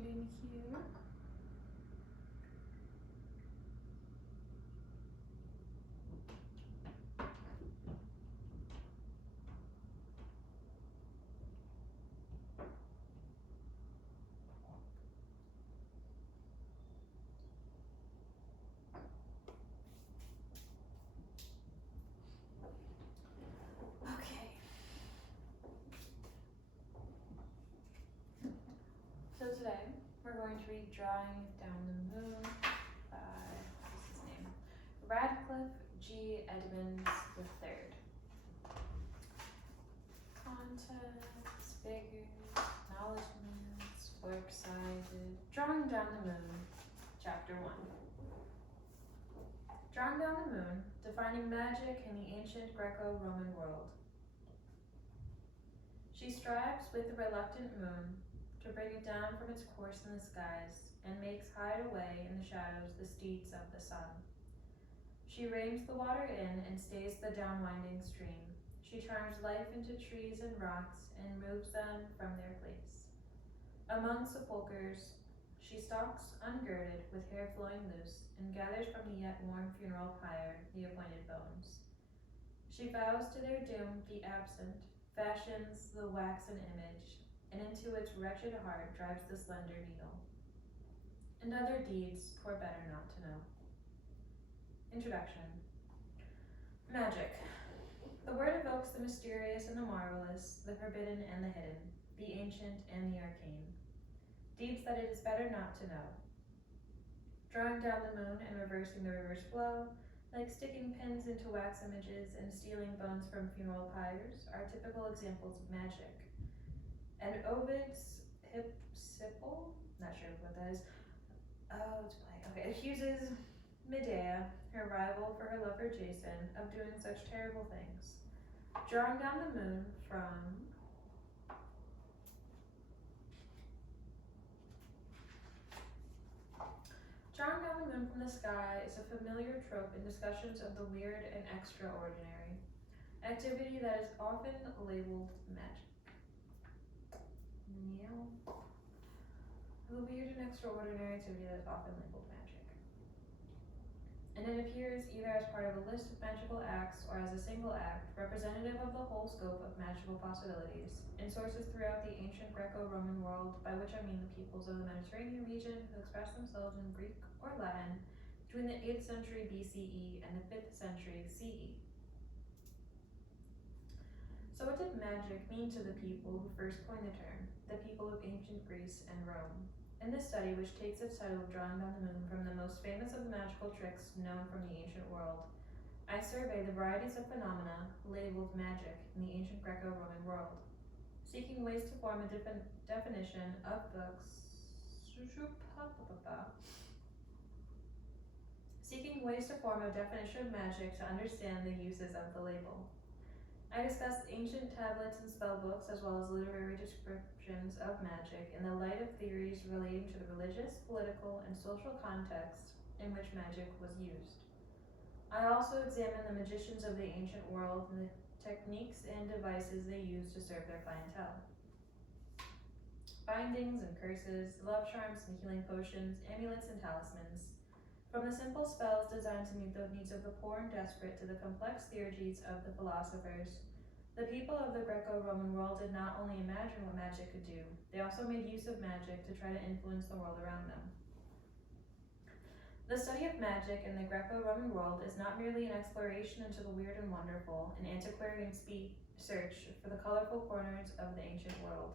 it in here. Okay. So today we're going to read Drawing Down the Moon by, what's his name? Radcliffe G. Edmonds III. Context, figures, acknowledgements, works cited. Drawing Down the Moon, Chapter 1. Drawing Down the Moon, Defining Magic in the Ancient Greco-Roman World. She strives with the reluctant moon to bring it down from its course in the skies, and makes hide away in the shadows the steeds of the sun. She reins the water in and stays the downwinding stream. She turns life into trees and rocks, and moves them from their place. Among sepulchres, she stalks ungirded, with hair flowing loose, and gathers from the yet warm funeral pyre the appointed bones. She vows to their doom the absent, fashions the waxen image, and into its wretched heart drives the slender needle. And other deeds 'twere better not to know. Introduction. Magic. The word evokes the mysterious and the marvelous, the forbidden and the hidden, the ancient and the arcane. Deeds that it is better not to know. Drawing down the moon and reversing the river's flow, like sticking pins into wax images and stealing bones from funeral pyres, are typical examples of magic. And Ovid's Hypsipyle, not sure what that is. Oh, it's blank. Okay, accuses Medea, her rival for her lover Jason, of doing such terrible things. Drawing down the moon from Drawing down the moon from the sky is a familiar trope in discussions of the weird and extraordinary, activity that is often labeled magic. The weird and extraordinary activity that is often labeled magic. And it appears either as part of a list of magical acts or as a single act, representative of the whole scope of magical possibilities, in sources throughout the ancient Greco-Roman world, by which I mean the peoples of the Mediterranean region who expressed themselves in Greek or Latin between the 8th century BCE and the 5th century CE. So what did magic mean to the people who first coined the term, the people of ancient Greece and Rome? In this study, which takes its title of Drawing Down the Moon from the most famous of the magical tricks known from the ancient world, I survey the varieties of phenomena labeled magic in the ancient Greco-Roman world, seeking ways to form a definition of the magic to understand the uses of the label. I discussed ancient tablets and spellbooks as well as literary descriptions of magic in the light of theories relating to the religious, political, and social context in which magic was used. I also examined the magicians of the ancient world and the techniques and devices they used to serve their clientele. Bindings and curses, love charms and healing potions, amulets and talismans. From the simple spells designed to meet the needs of the poor and desperate to the complex theurgies of the philosophers, the people of the Greco-Roman world did not only imagine what magic could do, they also made use of magic to try to influence the world around them. The study of magic in the Greco-Roman world is not merely an exploration into the weird and wonderful, an antiquarian search for the colorful corners of the ancient world.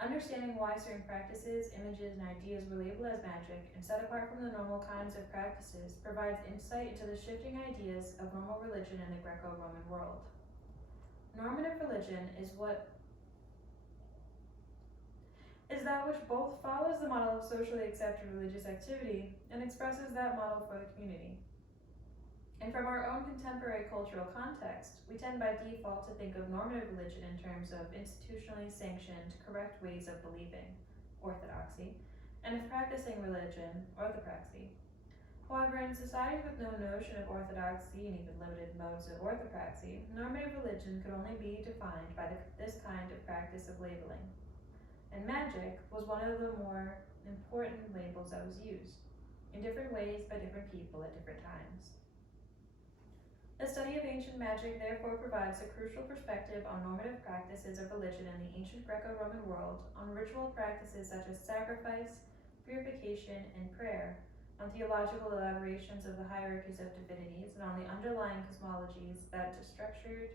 Understanding why certain practices, images, and ideas were labeled as magic and set apart from the normal kinds of practices provides insight into the shifting ideas of normal religion in the Greco-Roman world. Normative religion is that which both follows the model of socially accepted religious activity and expresses that model for the community. And from our own contemporary cultural context, we tend by default to think of normative religion in terms of institutionally sanctioned, correct ways of believing, orthodoxy, and of practicing religion, orthopraxy. However, in societies with no notion of orthodoxy and even limited modes of orthopraxy, normative religion could only be defined by this kind of practice of labeling. and magic was one of the more important labels that was used, in different ways by different people at different times. The study of ancient magic therefore provides a crucial perspective on normative practices of religion in the ancient Greco-Roman world, on ritual practices such as sacrifice, purification, and prayer, on theological elaborations of the hierarchies of divinities, and on the underlying cosmologies that structured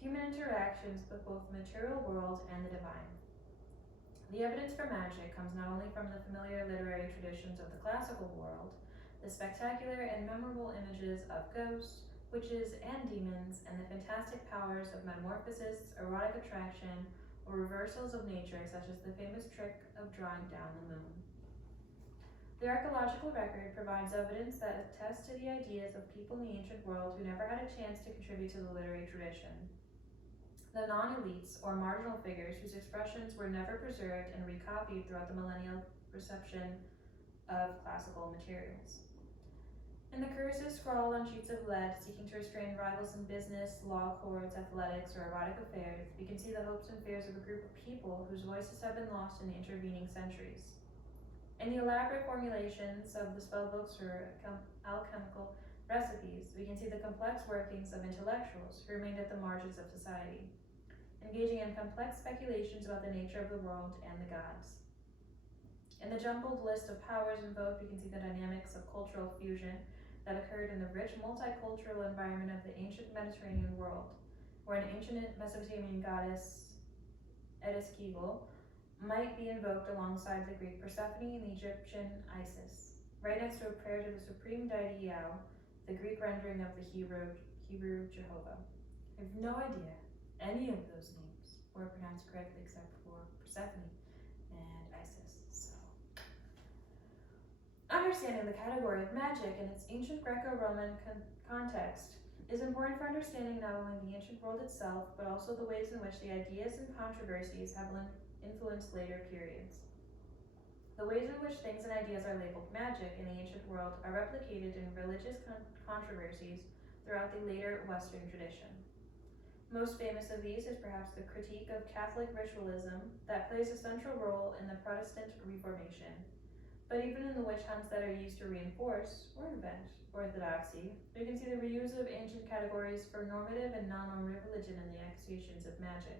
human interactions with both the material world and the divine. The evidence for magic comes not only from the familiar literary traditions of the classical world, the spectacular and memorable images of ghosts, witches, and demons, and the fantastic powers of metamorphosis, erotic attraction, or reversals of nature, such as the famous trick of drawing down the moon. The archaeological record provides evidence that attests to the ideas of people in the ancient world who never had a chance to contribute to the literary tradition. The non-elites, or marginal figures whose expressions were never preserved and recopied throughout the millennial reception of classical materials. In the curses scrawled on sheets of lead, seeking to restrain rivals in business, law courts, athletics, or erotic affairs, we can see the hopes and fears of a group of people whose voices have been lost in the intervening centuries. In the elaborate formulations of the spellbooks or alchemical recipes, we can see the complex workings of intellectuals who remained at the margins of society, engaging in complex speculations about the nature of the world and the gods. In the jumbled list of powers invoked, we can see the dynamics of cultural fusion that occurred in the rich multicultural environment of the ancient Mediterranean world, where an ancient Mesopotamian goddess, Eddis-Kegel, might be invoked alongside the Greek Persephone and the Egyptian Isis, right next to a prayer to the supreme deity Yao, the Greek rendering of the Hebrew Jehovah. I have no idea any of those names were pronounced correctly except for Persephone and Isis. Understanding the category of magic in its ancient Greco-Roman context is important for understanding not only the ancient world itself, but also the ways in which the ideas and controversies have influenced later periods. The ways in which things and ideas are labeled magic in the ancient world are replicated in religious controversies throughout the later Western tradition. Most famous of these is perhaps the critique of Catholic ritualism that plays a central role in the Protestant Reformation. But even in the witch hunts that are used to reinforce or invent orthodoxy, we can see the reuse of ancient categories for normative and non-normative religion in the accusations of magic.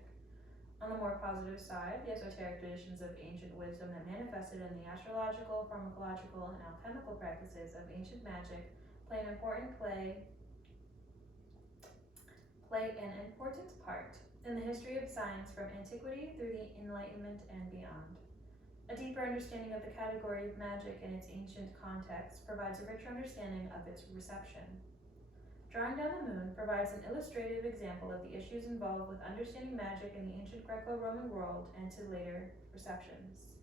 On the more positive side, the esoteric traditions of ancient wisdom that manifested in the astrological, pharmacological, and alchemical practices of ancient magic play an important part in the history of science from antiquity through the Enlightenment and beyond. A deeper understanding of the category of magic in its ancient context provides a richer understanding of its reception. Drawing down the moon provides an illustrative example of the issues involved with understanding magic in the ancient Greco-Roman world and its later receptions.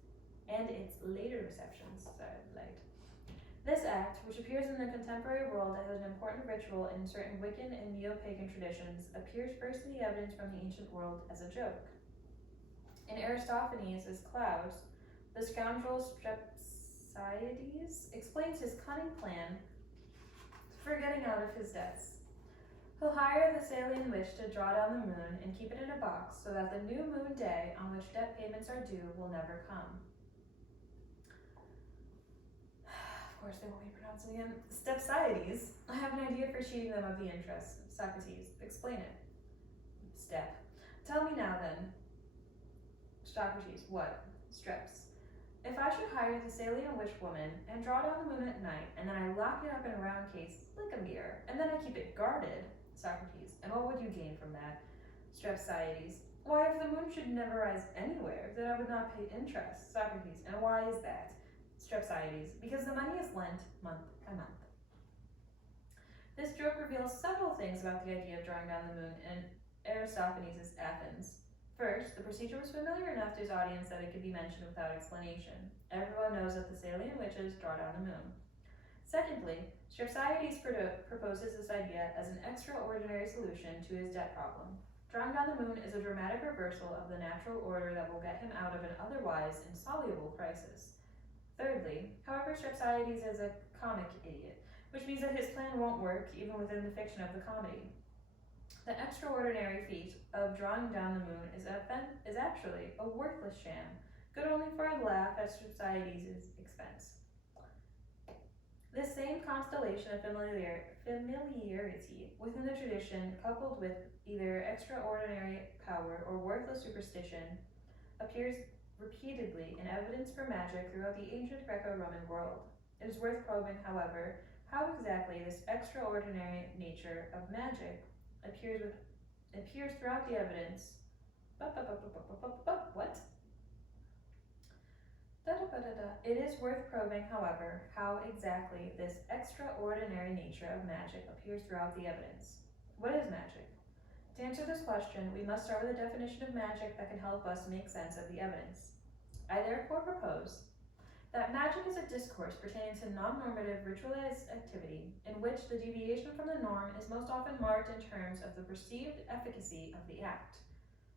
This act, which appears in the contemporary world as an important ritual in certain Wiccan and neo-pagan traditions, appears first in the evidence from the ancient world as a joke. In Aristophanes' Clouds, the scoundrel Strepsiades explains his cunning plan for getting out of his debts. He'll hire the Thessalian witch to draw down the moon and keep it in a box so that the new moon day on which debt payments are due will never come. Of course, they won't be pronounced again. Strepsiades, I have an idea for cheating them of the interest. Socrates, explain it. Step. Tell me now then. Socrates, what? Streps. If I should hire the Thessalian witch woman and draw down the moon at night, and then I lock it up in a round case like a mirror, and then I keep it guarded, Socrates, and what would you gain from that? Strepsiades, why, if the moon should never rise anywhere, then I would not pay interest, Socrates, and why is that? Strepsiades, because the money is lent month by month. This joke reveals several things about the idea of drawing down the moon in Aristophanes' Athens. First, the procedure was familiar enough to his audience that it could be mentioned without explanation. Everyone knows that the Thessalian witches draw down the moon. Secondly, Strepsiades proposes this idea as an extraordinary solution to his debt problem. Drawing down the moon is a dramatic reversal of the natural order that will get him out of an otherwise insoluble crisis. Thirdly, however, Strepsiades is a comic idiot, which means that his plan won't work even within the fiction of the comedy. The extraordinary feat of drawing down the moon is actually a worthless sham, good only for a laugh at society's expense. This same constellation of familiarity within the tradition, coupled with either extraordinary power or worthless superstition, appears repeatedly in evidence for magic throughout the ancient Greco-Roman world. It is worth probing, however, how exactly this extraordinary nature of magic appears throughout the evidence. What? It is worth probing, however, how exactly this extraordinary nature of magic appears throughout the evidence. What is magic? To answer this question, we must start with a definition of magic that can help us make sense of the evidence. I therefore propose that magic is a discourse pertaining to non-normative ritualized activity in which the deviation from the norm is most often marked in terms of the perceived efficacy of the act,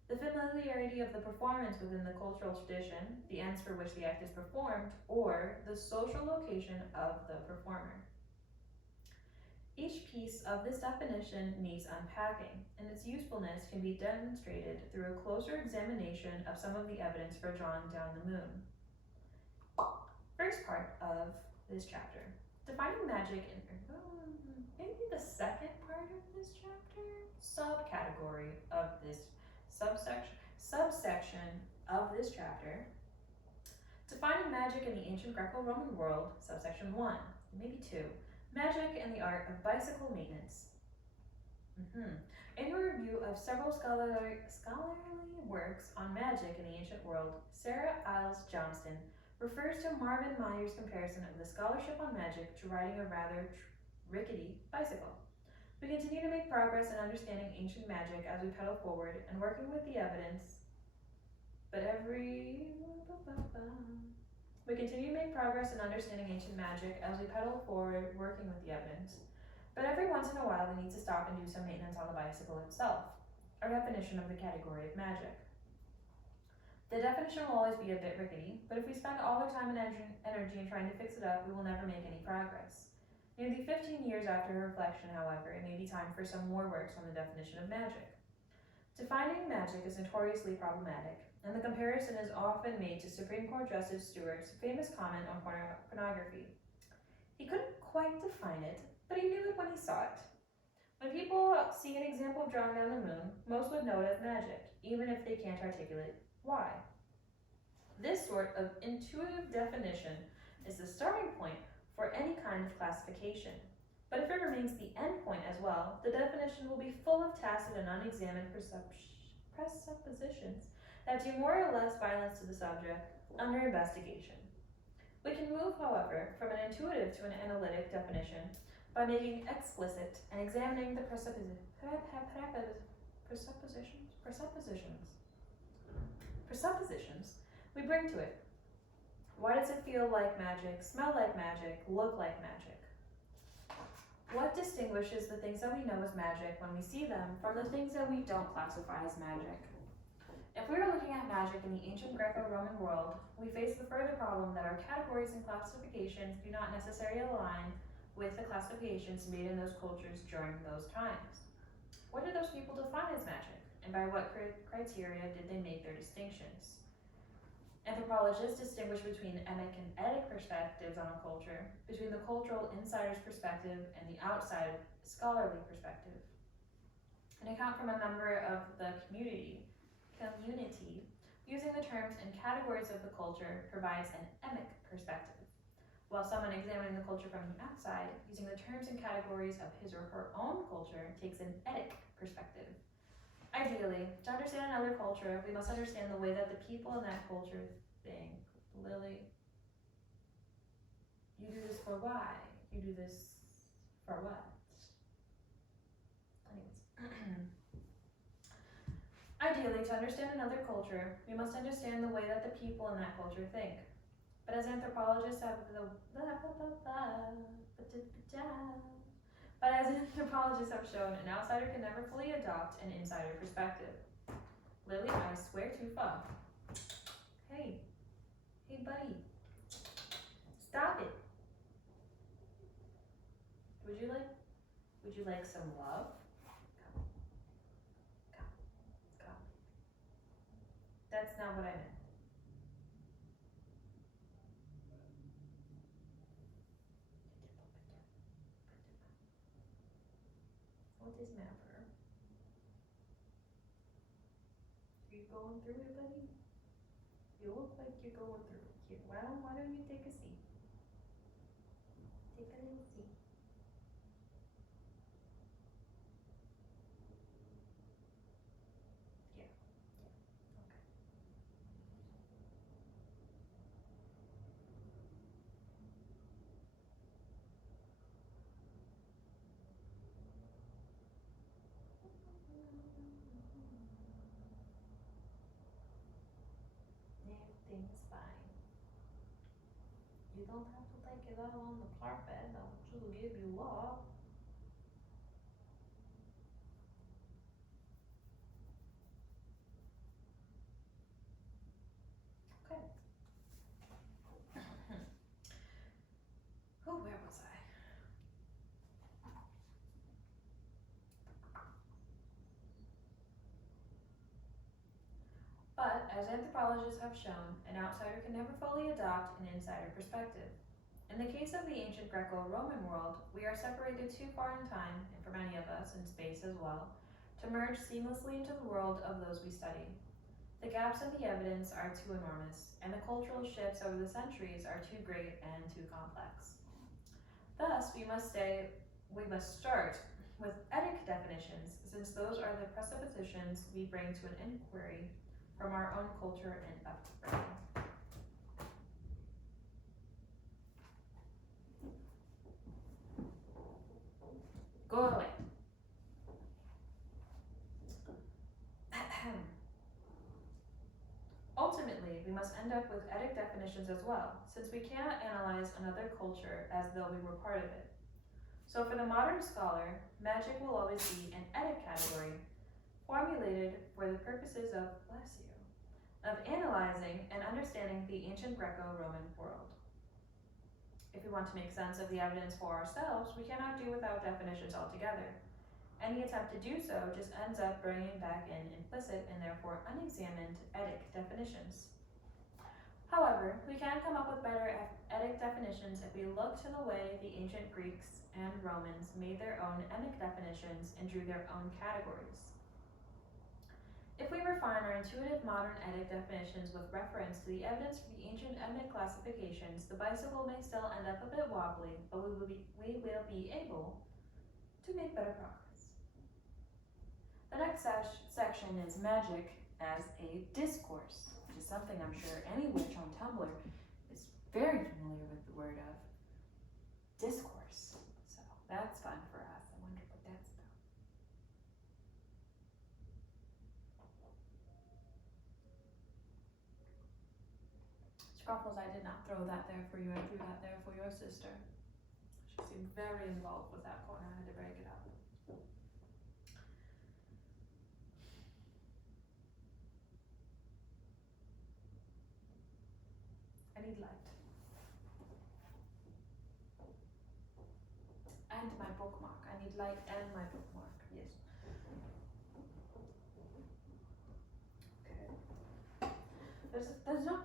the familiarity of the performance within the cultural tradition, the ends for which the act is performed, or the social location of the performer. Each piece of this definition needs unpacking, and its usefulness can be demonstrated through a closer examination of some of the evidence for drawing down the moon. First part of this chapter, defining magic in maybe the second part of this chapter, subcategory of this subsection of this chapter, defining magic in the ancient Greco-Roman world, subsection 1, maybe 2, magic and the art of bicycle maintenance. In a review of several scholarly works on magic in the ancient world, Sarah Iles Johnston refers to Marvin Meyer's comparison of the scholarship on magic to riding a rather rickety bicycle. We continue to make progress in understanding ancient magic as we pedal forward and working with the evidence, We continue to make progress in understanding ancient magic as we pedal forward, working with the evidence. But every once in a while we need to stop and do some maintenance on the bicycle itself, our definition of the category of magic. The definition will always be a bit rickety, but if we spend all our time and energy in trying to fix it up, we will never make any progress. Nearly 15 years after her reflection, however, it may be time for some more works on the definition of magic. Defining magic is notoriously problematic, and the comparison is often made to Supreme Court Justice Stewart's famous comment on pornography. He couldn't quite define it, but he knew it when he saw it. When people see an example of drawing down the moon, most would know it as magic, even if they can't articulate why. This sort of intuitive definition is the starting point for any kind of classification. But if it remains the end point as well, the definition will be full of tacit and unexamined presuppositions that do more or less violence to the subject under investigation. We can move, however, from an intuitive to an analytic definition by making explicit and examining the presuppositions we bring to it. Why does it feel like magic, smell like magic, look like magic? What distinguishes the things that we know as magic when we see them from the things that we don't classify as magic? If we are looking at magic in the ancient Greco-Roman world, we face the further problem that our categories and classifications do not necessarily align with the classifications made in those cultures during those times. What did those people define as magic, and by what criteria did they make their distinctions? Anthropologists distinguish between emic and etic perspectives on a culture, between the cultural insider's perspective and the outside scholarly perspective. An account from a member of the community, using the terms and categories of the culture provides an emic perspective, while someone examining the culture from the outside, using the terms and categories of his or her own culture, takes an etic perspective. Ideally, to understand another culture, we must understand the way that the people in that culture think. Lily, you do this for why? You do this for what? Anyways. Ideally, to understand another culture, we must understand the way that the people in that culture think. But as anthropologists have shown, an outsider can never fully adopt an insider perspective. Lily, I swear to fuck. Hey buddy, stop it. Would you like some love? not what I meant. What is mapper? Are you going through it, buddy? You look like you're going through it. Here, why don't you take a seat? Take a little seat. Yeah, okay. Everything's fine. You don't have to take it out on the carpet. I'll just give you love. Okay. Oh, where was I? But, as anthropologists have shown, an outsider can never fully adopt an insider perspective. In the case of the ancient Greco-Roman world, we are separated too far in time, and for many of us, in space as well, to merge seamlessly into the world of those we study. The gaps in the evidence are too enormous, and the cultural shifts over the centuries are too great and too complex. Thus, we must start with etic definitions, since those are the presuppositions we bring to an inquiry from our own culture and upbringing. Go away. Ultimately, we must end up with etic definitions as well, since we cannot analyze another culture as though we were part of it. So for the modern scholar, magic will always be an etic category, formulated for the purposes of, of analyzing and understanding the ancient Greco-Roman world. If we want to make sense of the evidence for ourselves, we cannot do without definitions altogether. Any attempt to do so just ends up bringing back in implicit and therefore unexamined etic definitions. However, we can come up with better etic definitions if we look to the way the ancient Greeks and Romans made their own emic definitions and drew their own categories. If we refine our intuitive modern etic definitions with reference to the evidence for the ancient emic classifications, the bicycle may still end up a bit wobbly, but we will be able to make better progress. The next section is magic as a discourse, which is something I'm sure any witch on Tumblr is very familiar with the word of discourse. So that's fun for us. I wonder what that's about. Scruffles, I did not throw that there for you. I threw that there for your sister. She seemed very involved with that corner. I had to break it up. I need light. And my bookmark. I need light and my bookmark. Yes. Okay. There's no.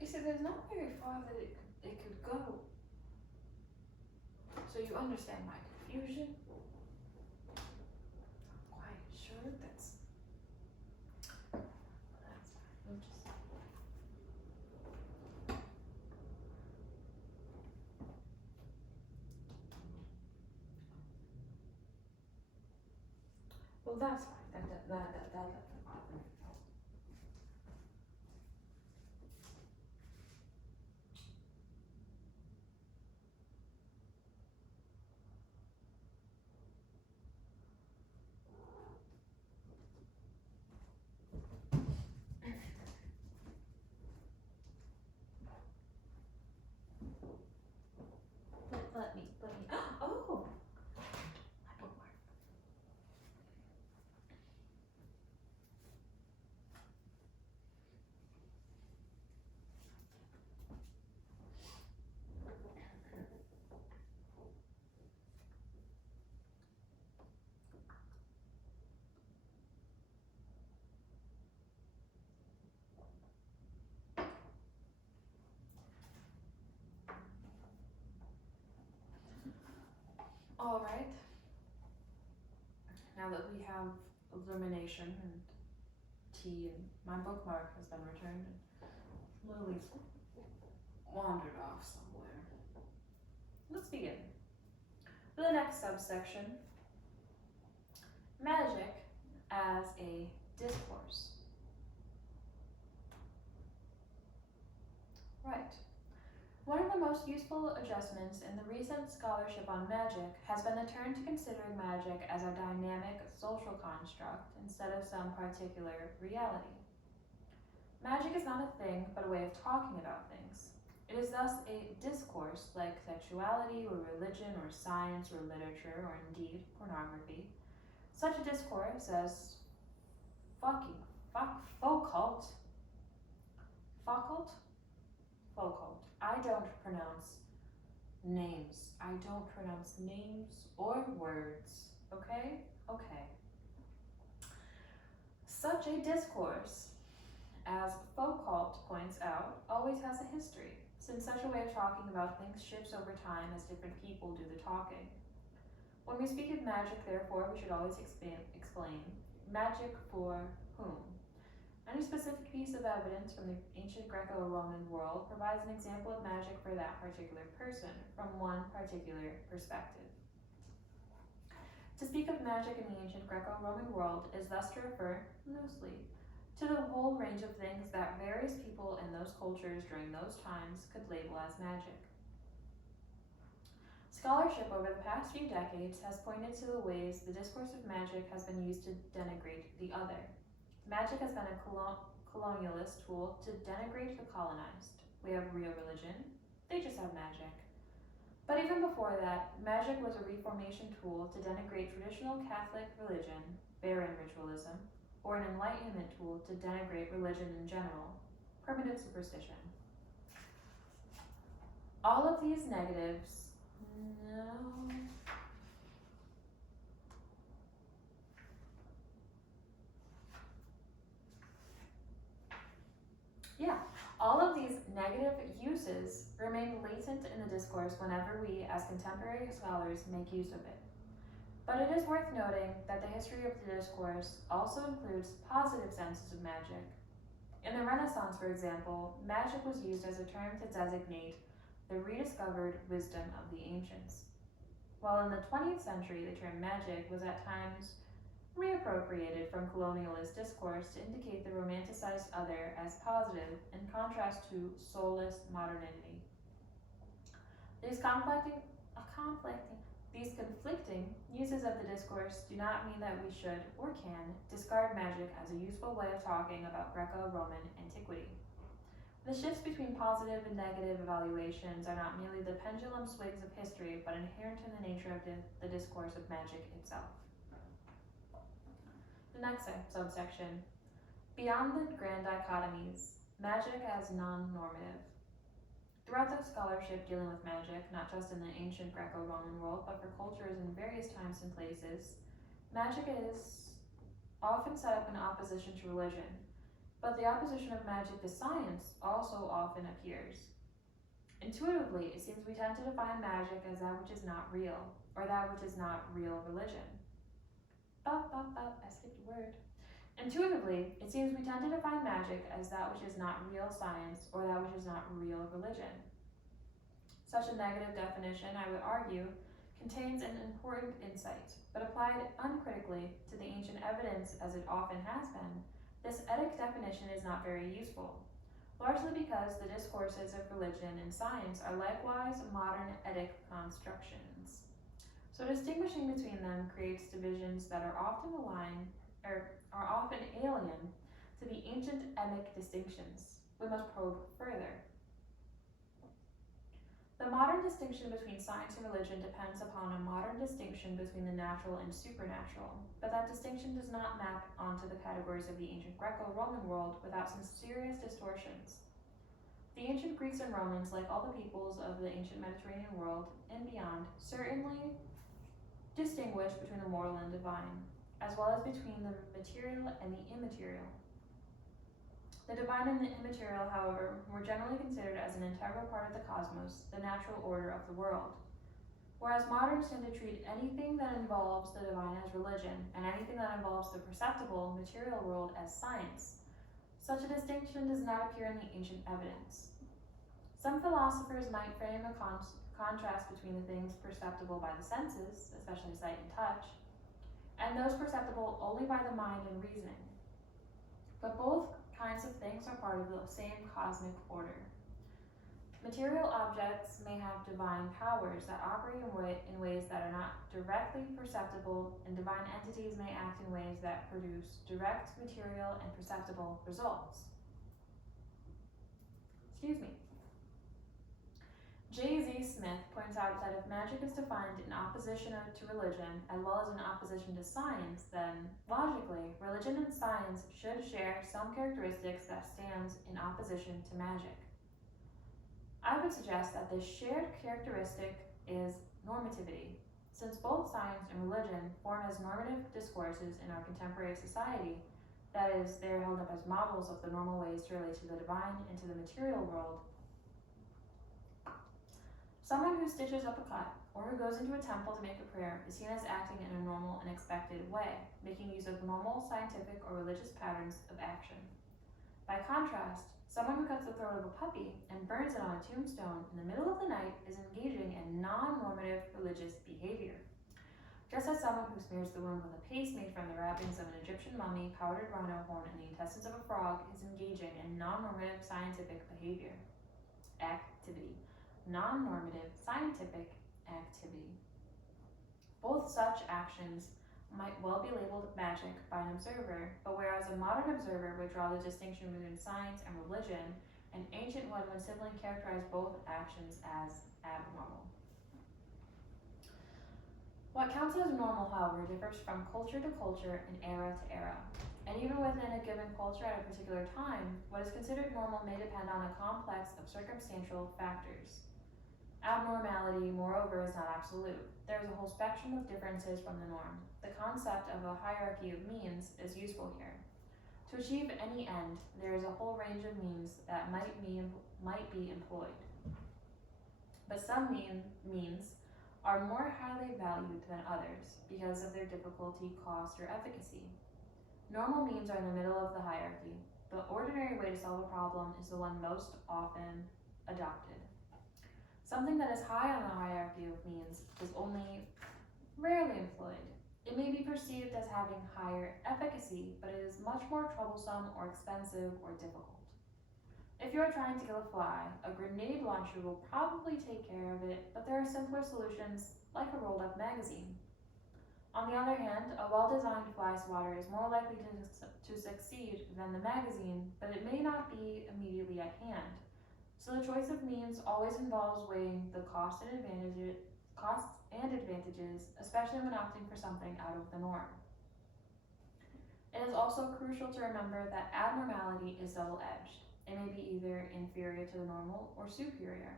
You see, there's not very far that it could go. So you understand my confusion? I'm quite sure that's fine. We'll just. Well, that's fine. That. Let me. Oh! My bookmark. All right. Now that we have illumination and tea and my bookmark has been returned and Lily's wandered off somewhere, let's begin. For the next subsection, magic as a discourse. Right. One of the most useful adjustments in the recent scholarship on magic has been the turn to considering magic as a dynamic social construct instead of some particular reality. Magic is not a thing, but a way of talking about things. It is thus a discourse like sexuality or religion or science or literature or indeed pornography. Such a discourse as Foucault. I don't pronounce names. I don't pronounce names or words. Okay? Okay. Such a discourse, as Foucault points out, always has a history, since such a way of talking about things shifts over time as different people do the talking. When we speak of magic, therefore, we should always explain magic for whom. Any specific piece of evidence from the Ancient Greco-Roman world provides an example of magic for that particular person, from one particular perspective. To speak of magic in the Ancient Greco-Roman world is thus to refer, loosely, to the whole range of things that various people in those cultures during those times could label as magic. Scholarship over the past few decades has pointed to the ways the discourse of magic has been used to denigrate the other. Magic has been a colonialist tool to denigrate the colonized. We have real religion, they just have magic. But even before that, magic was a Reformation tool to denigrate traditional Catholic religion, barren ritualism, or an Enlightenment tool to denigrate religion in general, primitive superstition. All of these negatives, all of these negative uses remain latent in the discourse whenever we, as contemporary scholars, make use of it. But it is worth noting that the history of the discourse also includes positive senses of magic. In the Renaissance, for example, magic was used as a term to designate the rediscovered wisdom of the ancients. While in the 20th century, the term magic was at times reappropriated from colonialist discourse to indicate the romanticized other as positive in contrast to soulless modernity. These conflicting uses of the discourse do not mean that we should or can discard magic as a useful way of talking about Greco-Roman antiquity. The shifts between positive and negative evaluations are not merely the pendulum swings of history, but inherent in the nature of the discourse of magic itself. The next subsection, beyond the grand dichotomies, magic as non-normative. Throughout the scholarship dealing with magic, not just in the ancient Greco-Roman world, but for cultures in various times and places, magic is often set up in opposition to religion, but the opposition of magic to science also often appears. Intuitively, it seems we tend to define magic as that which is not real, or that which is not real religion. I skipped a word. Intuitively, it seems we tend to define magic as that which is not real science or that which is not real religion. Such a negative definition, I would argue, contains an important insight, but applied uncritically to the ancient evidence as it often has been, this etic definition is not very useful, largely because the discourses of religion and science are likewise modern etic constructions. So distinguishing between them creates divisions that are often alien to the ancient emic distinctions. We must probe further. The modern distinction between science and religion depends upon a modern distinction between the natural and supernatural, but that distinction does not map onto the categories of the ancient Greco-Roman world without some serious distortions. The ancient Greeks and Romans, like all the peoples of the ancient Mediterranean world and beyond, certainly distinguish between the mortal and divine, as well as between the material and the immaterial. The divine and the immaterial, however, were generally considered as an integral part of the cosmos, the natural order of the world. whereas moderns tend to treat anything that involves the divine as religion, and anything that involves the perceptible, material world as science. Such a distinction does not appear in the ancient evidence. Some philosophers might frame a contrast between the things perceptible by the senses, especially sight and touch, and those perceptible only by the mind and reasoning. But both kinds of things are part of the same cosmic order. Material objects may have divine powers that operate in ways that are not directly perceptible, and divine entities may act in ways that produce direct material and perceptible results. Excuse me. J.Z. Smith points out that if magic is defined in opposition to religion as well as in opposition to science, then, logically, religion and science should share some characteristics that stands in opposition to magic. I would suggest that this shared characteristic is normativity. Since both science and religion form as normative discourses in our contemporary society, that is, they are held up as models of the normal ways to relate to the divine and to the material world, someone who stitches up a cut or who goes into a temple to make a prayer is seen as acting in a normal and expected way, making use of normal scientific or religious patterns of action. By contrast, someone who cuts the throat of a puppy and burns it on a tombstone in the middle of the night is engaging in non-normative religious behavior. Just as someone who smears the wound with a paste made from the wrappings of an Egyptian mummy, powdered rhino horn, and the intestines of a frog is engaging in non-normative scientific behavior. Activity. Non-normative scientific activity. Both such actions might well be labeled magic by an observer, but whereas a modern observer would draw the distinction between science and religion, an ancient one would simply characterize both actions as abnormal. What counts as normal, however, differs from culture to culture and era to era. And even within a given culture at a particular time, what is considered normal may depend on a complex of circumstantial factors. Abnormality, moreover, is not absolute. There is a whole spectrum of differences from the norm. The concept of a hierarchy of means is useful here. To achieve any end, there is a whole range of means that might be employed. But some means are more highly valued than others because of their difficulty, cost, or efficacy. Normal means are in the middle of the hierarchy. The ordinary way to solve a problem is the one most often adopted. Something that is high on the hierarchy of means is only rarely employed. It may be perceived as having higher efficacy, but it is much more troublesome or expensive or difficult. If you are trying to kill a fly, a grenade launcher will probably take care of it, but there are simpler solutions like a rolled up magazine. On the other hand, a well-designed fly swatter is more likely to succeed than the magazine, but it may not be immediately at hand. So the choice of means always involves weighing the costs and advantages, especially when opting for something out of the norm. It is also crucial to remember that abnormality is double-edged. It may be either inferior to the normal or superior.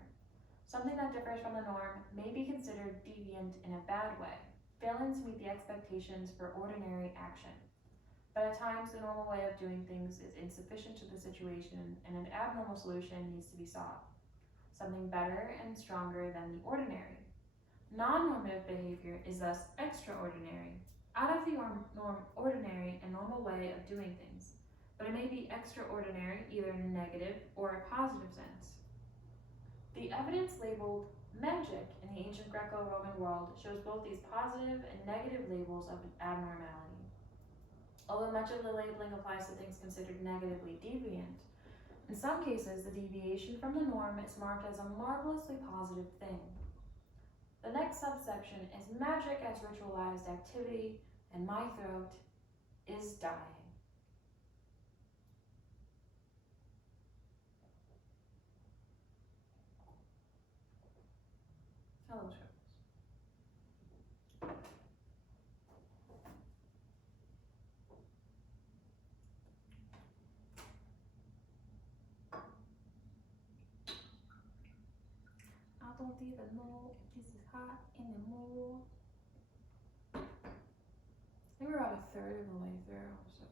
Something that differs from the norm may be considered deviant in a bad way, failing to meet the expectations for ordinary action. But at times, the normal way of doing things is insufficient to the situation, and an abnormal solution needs to be sought. Something better and stronger than the ordinary. Non-normative behavior is thus extraordinary, out of the ordinary and normal way of doing things, but it may be extraordinary either in a negative or a positive sense. The evidence labeled magic in the ancient Greco-Roman world shows both these positive and negative labels of abnormality. Although much of the labeling applies to things considered negatively deviant, in some cases the deviation from the norm is marked as a marvelously positive thing. The next subsection is magic as ritualized activity, and my throat is dying. Hello, Charles. I don't even know if this is hot anymore. I think we're about a third of the way through, so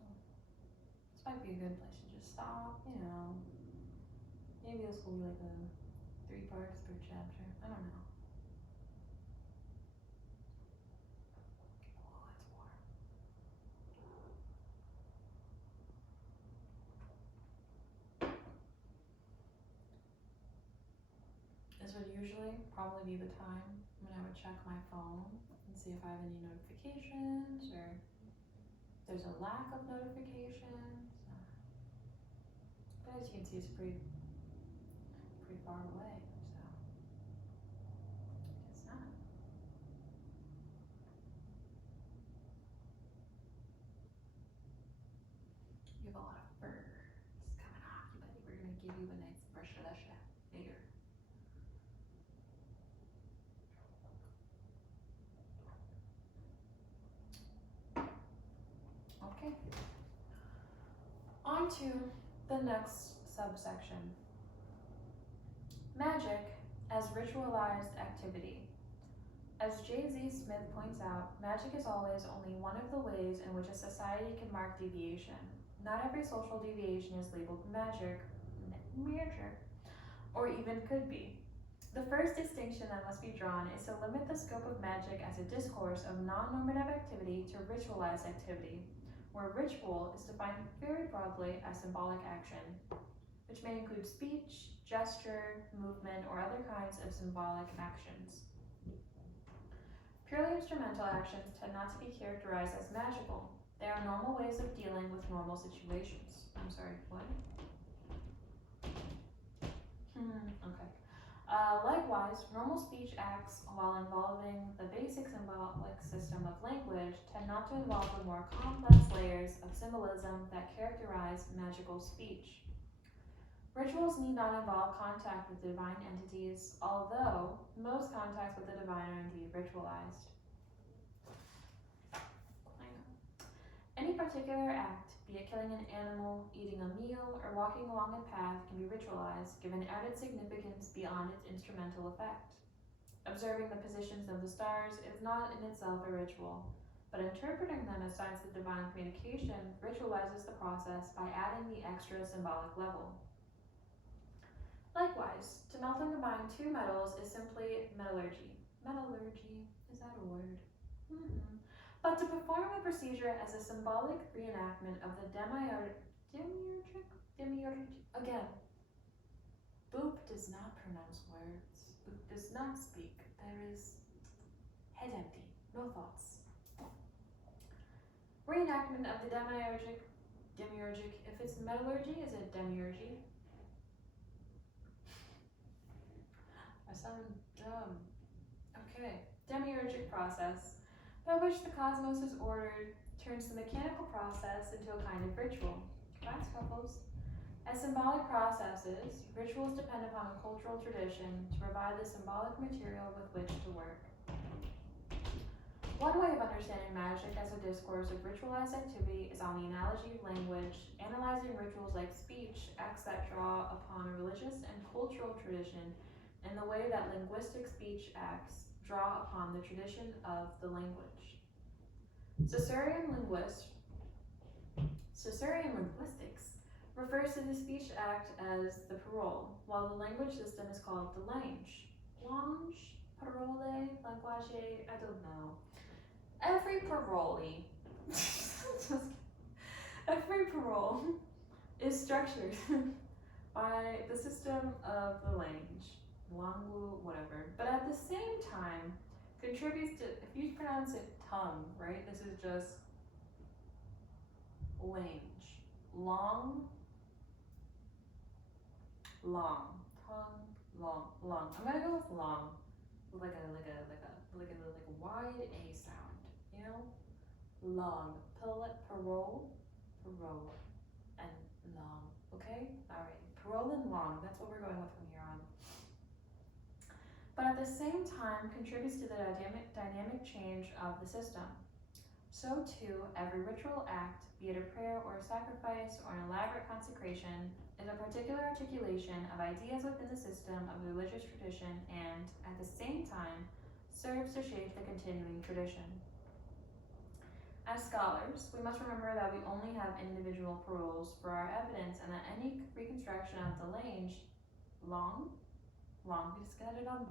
this might be a good place to just stop, you know. Maybe this will be like a 3 parts per chapter. I don't know. this would usually probably be the time when I would check my phone and see if I have any notifications or if there's a lack of notifications. But as you can see, it's pretty far away, so it's not. You have a lot of fur coming off you, buddy. We're gonna give you a nice brush later. Okay. On to the next subsection. Magic as ritualized activity. As J.Z. Smith points out, magic is always only one of the ways in which a society can mark deviation. Not every social deviation is labeled magic, or even could be. The first distinction that must be drawn is to limit the scope of magic as a discourse of non-normative activity to ritualized activity, where ritual is defined very broadly as symbolic action, which may include speech, gesture, movement, or other kinds of symbolic actions. Purely instrumental actions tend not to be characterized as magical. They are normal ways of dealing with normal situations. I'm sorry, what? Okay. Likewise, normal speech acts, while involving the basic symbolic system of language, tend not to involve the more complex layers of symbolism that characterize magical speech. Rituals need not involve contact with divine entities, although most contacts with the divine are indeed ritualized. Any particular act, be it killing an animal, eating a meal, or walking along a path, can be ritualized, given added significance beyond its instrumental effect. Observing the positions of the stars is not in itself a ritual, but interpreting them as signs of divine communication ritualizes the process by adding the extra symbolic level. Likewise, to melt and combine two metals is simply metallurgy. Metallurgy, is that a word? But to perform the procedure as a symbolic reenactment of the demiurgic, again, Boop does not pronounce words. Boop does not speak. There is head empty, no thoughts. Reenactment of the demiurgic, if it's metallurgy, is it demiurgy? I sound dumb. Okay, demiurgic process, by which the cosmos is ordered, turns the mechanical process into a kind of ritual. That's Ruffles. As symbolic processes, rituals depend upon a cultural tradition to provide the symbolic material with which to work. One way of understanding magic as a discourse of ritualized activity is on the analogy of language, analyzing rituals like speech, acts that draw upon a religious and cultural tradition in the way that linguistic speech acts draw upon the tradition of the language. Caesarean linguistics refers to the speech act as the parole, while the language system is called the lange. Lange, parole, linguage, I don't know. Every parole is structured by the system of the lange, langu, whatever. But at the same time, contributes to, if you pronounce it tongue, right? This is just lange. Long, tongue, long. I'm gonna go with long, with like a wide A sound, you know? Long, parole, and long. Okay, all right. Parole and long. That's what we're going with from here on. But at the same time, contributes to the dynamic change of the system. So too, every ritual act, be it a prayer or a sacrifice or an elaborate consecration, is a particular articulation of ideas within the system of the religious tradition and, at the same time, serves to shape the continuing tradition. As scholars, we must remember that we only have individual paroles for our evidence and that any reconstruction of the lange, long, we just got it on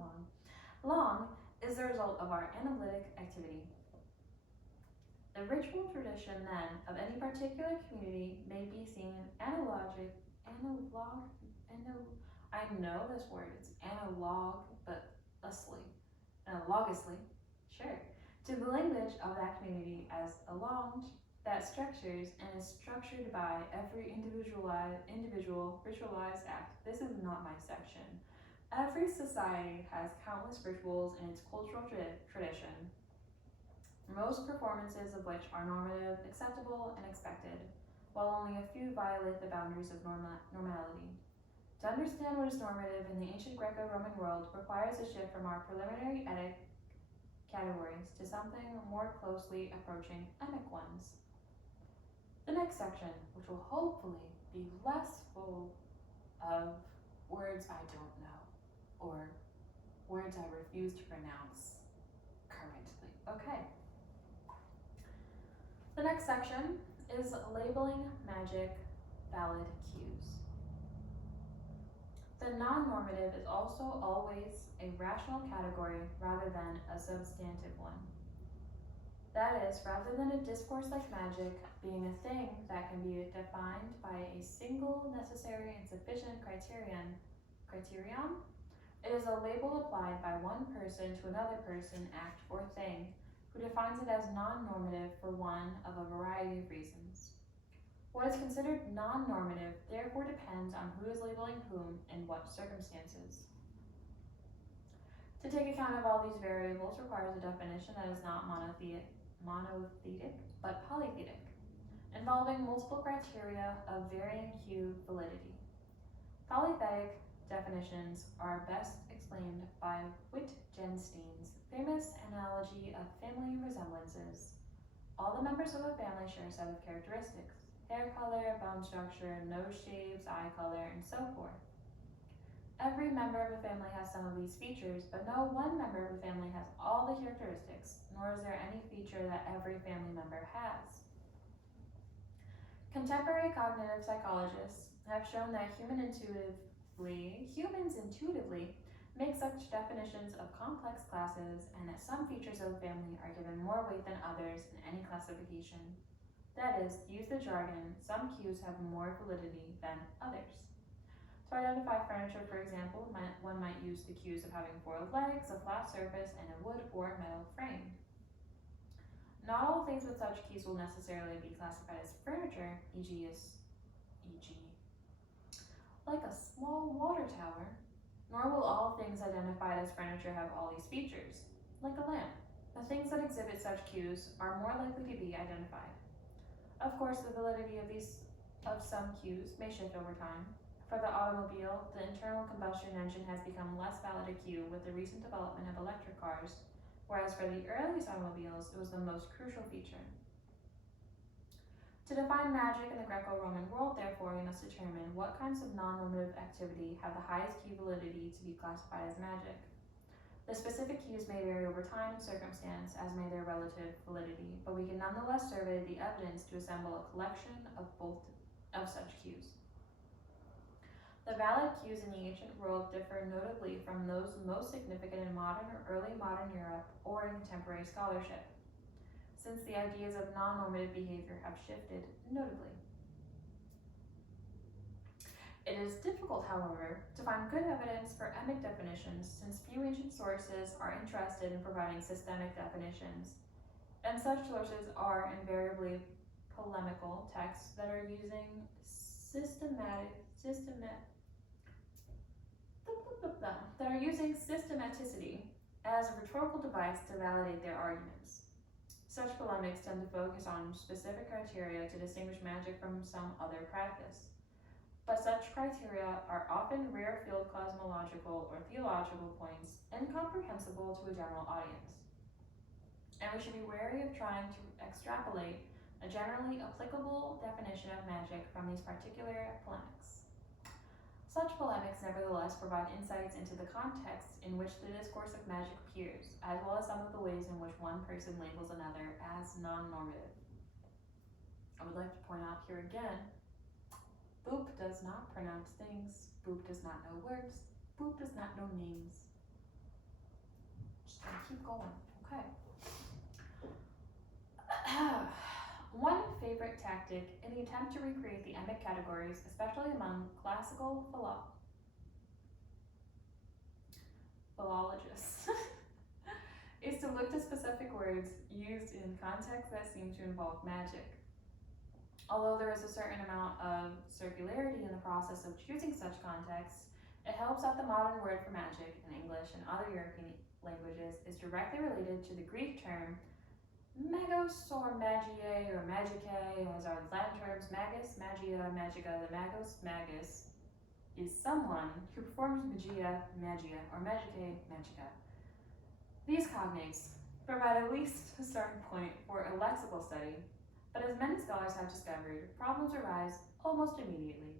long, is the result of our analytic activity. The ritual tradition, then, of any particular community may be seen I know this word, it's analogously, sure, to the language of that community as a lounge that structures and is structured by every individual ritualized act. This is not my section. Every society has countless rituals in its cultural tradition, most performances of which are normative, acceptable, and expected, while only a few violate the boundaries of normality. To understand what is normative in the ancient Greco-Roman world requires a shift from our preliminary etic categories to something more closely approaching emic ones. The next section, which will hopefully be less full of words I don't know, or words I refuse to pronounce currently. Okay. The next section is labeling magic valid cues. The non-normative is also always a rational category rather than a substantive one. That is, rather than a discourse like magic being a thing that can be defined by a single necessary and sufficient criterion, it is a label applied by one person to another person, act, or thing, who defines it as non-normative for one of a variety of reasons. What is considered non-normative therefore depends on who is labeling whom in what circumstances. To take account of all these variables requires a definition that is not monothetic but polythetic, involving multiple criteria of varying cue validity. Polythetic definitions are best explained by Wittgenstein's famous analogy of family resemblances. All the members of a family share a set of characteristics: hair color, bone structure, nose shapes, eye color, and so forth. Every member of a family has some of these features, but no one member of a family has all the characteristics, nor is there any feature that every family member has. Contemporary cognitive psychologists have shown that humans intuitively make such definitions of complex classes, and that some features of a family are given more weight than others in any classification. That is, to use the jargon, some cues have more validity than others. To identify furniture, for example, one might use the cues of having 4 legs, a flat surface, and a wood or metal frame. Not all things with such cues will necessarily be classified as furniture, e.g. like a small water tower, nor will all things identified as furniture have all these features, like a lamp. The things that exhibit such cues are more likely to be identified. Of course, the validity of some cues may shift over time. For the automobile, the internal combustion engine has become less valid a cue with the recent development of electric cars, whereas for the earliest automobiles, it was the most crucial feature. To define magic in the Greco-Roman world, therefore, we must determine what kinds of non-normative activity have the highest cue validity to be classified as magic. The specific cues may vary over time and circumstance, as may their relative validity, but we can nonetheless survey the evidence to assemble a collection of such cues. The valid cues in the ancient world differ notably from those most significant in modern or early modern Europe or in contemporary scholarship, since the ideas of non-normative behavior have shifted notably. It is difficult, however, to find good evidence for emic definitions, since few ancient sources are interested in providing systemic definitions, and such sources are invariably polemical texts that are using systematicity as a rhetorical device to validate their arguments. Such polemics tend to focus on specific criteria to distinguish magic from some other practice. But such criteria are often rare-field cosmological or theological points incomprehensible to a general audience. And we should be wary of trying to extrapolate a generally applicable definition of magic from these particular polemics. Such polemics nevertheless provide insights into the context in which the discourse of magic appears, as well as some of the ways in which one person labels another as non-normative. I would like to point out here again, Boop does not pronounce things, Boop does not know words, Boop does not know names. Just gonna keep going, okay. One favorite tactic in the attempt to recreate the emic categories, especially among classical philologists, is to look to specific words used in contexts that seem to involve magic. Although there is a certain amount of circularity in the process of choosing such contexts, it helps that the modern word for magic in English and other European languages is directly related to the Greek term magos or magiae or magicae, as are the Latin terms magus, magia, magica. The magos, magus, is someone who performs magia, or magicae, magica. These cognates provide at least a starting point for a lexical study, but as many scholars have discovered, problems arise almost immediately.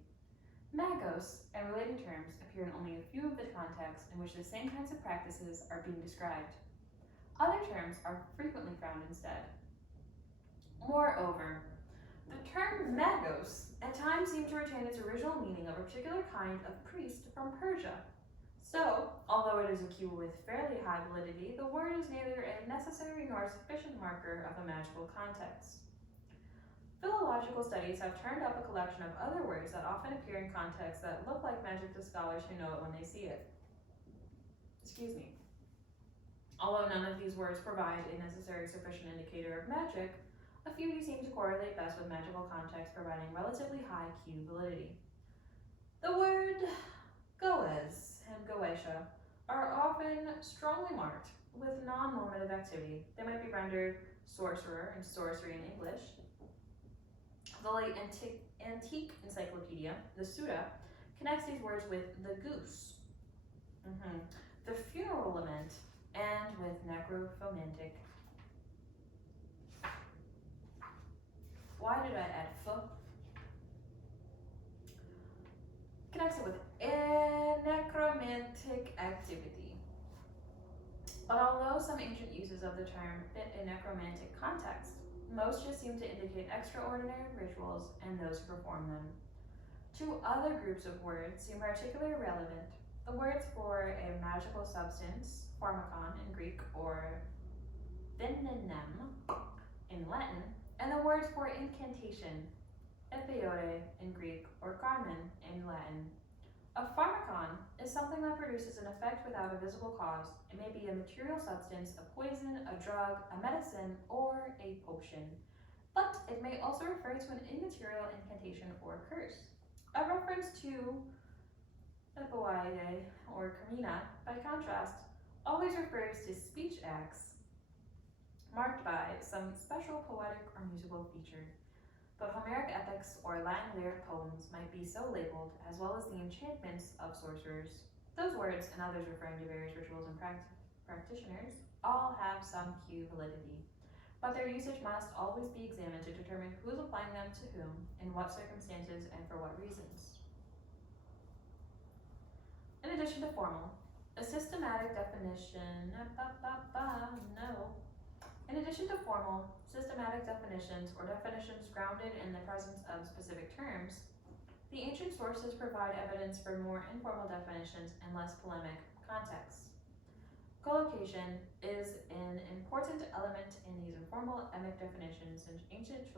Magos and related terms appear in only a few of the contexts in which the same kinds of practices are being described. Other terms are frequently found instead. Moreover, the term magos at times seems to retain its original meaning of a particular kind of priest from Persia. So, although it is a cue with fairly high validity, the word is neither a necessary nor sufficient marker of a magical context. Philological studies have turned up a collection of other words that often appear in contexts that look like magic to scholars who know it when they see it. Excuse me. Although none of these words provide a necessary sufficient indicator of magic, a few do seem to correlate best with magical contexts, providing relatively high cue validity. The word goes and goetia are often strongly marked with non-normative activity. They might be rendered sorcerer and sorcery in English. The late antique encyclopedia, the Suda, connects these words with the goose, the funeral lament, and with necrophomantic. Why did I add f? Connects it with a necromantic activity. But although some ancient uses of the term fit a necromantic context, most just seem to indicate extraordinary rituals and those who perform them. Two other groups of words seem particularly relevant. The words for a magical substance, pharmakon in Greek, or venenum in Latin, and the words for incantation, epiote in Greek, or carmen in Latin. A pharmakon is something that produces an effect without a visible cause. It may be a material substance, a poison, a drug, a medicine, or a potion. But it may also refer to an immaterial incantation or curse. A reference to epiote or carmina, by contrast, always refers to speech acts marked by some special poetic or musical feature. But Homeric epics or Latin lyric poems might be so labeled, as well as the enchantments of sorcerers. Those words, and others referring to various rituals and practitioners, all have some cue validity, but their usage must always be examined to determine who is applying them to whom, in what circumstances, and for what reasons. In addition to formal, a systematic definition, In addition to formal, systematic definitions or definitions grounded in the presence of specific terms, the ancient sources provide evidence for more informal definitions and less polemic contexts. Collocation is an important element in these informal emic definitions since ancient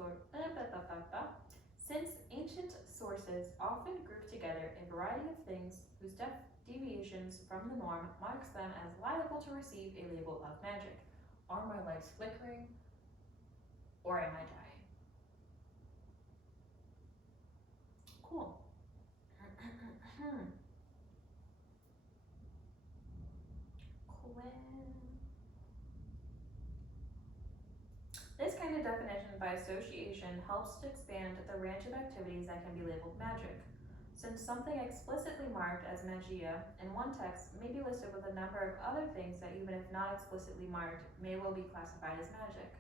sources often group together a variety of things whose deviations from the norm marks them as liable to receive a label of magic. Are my lights flickering, or am I dying? Cool. This kind of definition by association helps to expand the range of activities that can be labeled magic, since something explicitly marked as magia in one text may be listed with a number of other things that, even if not explicitly marked, may well be classified as magic.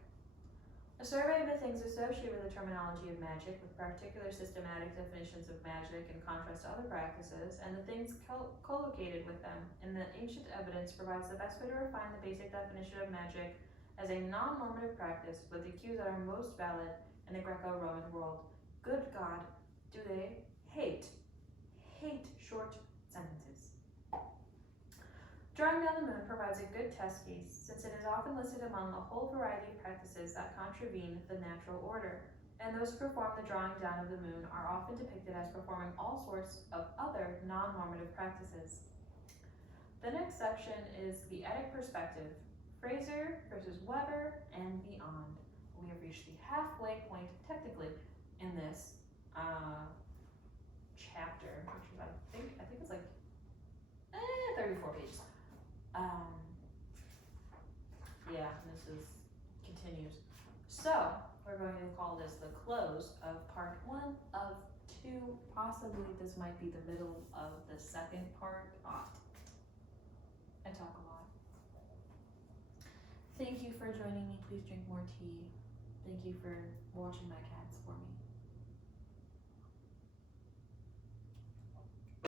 A survey of the things associated with the terminology of magic, with particular systematic definitions of magic in contrast to other practices, and the things collocated with them in the ancient evidence provides the best way to refine the basic definition of magic as a non-normative practice with the cues that are most valid in the Greco-Roman world. Good God, do they hate short sentences. Drawing down the moon provides a good test case, since it is often listed among a whole variety of practices that contravene the natural order, and those who perform the drawing down of the moon are often depicted as performing all sorts of other non-normative practices. The next section is the Etic perspective, Fraser versus Weber and beyond. We have reached the halfway point, technically, in this chapter, which is, I think it's like 34 pages. Yeah, this continues. So, we're going to call this the close of part 1 of 2. Possibly this might be the middle of the second part. I talk a lot. Thank you for joining me. Please drink more tea. Thank you for watching my cat.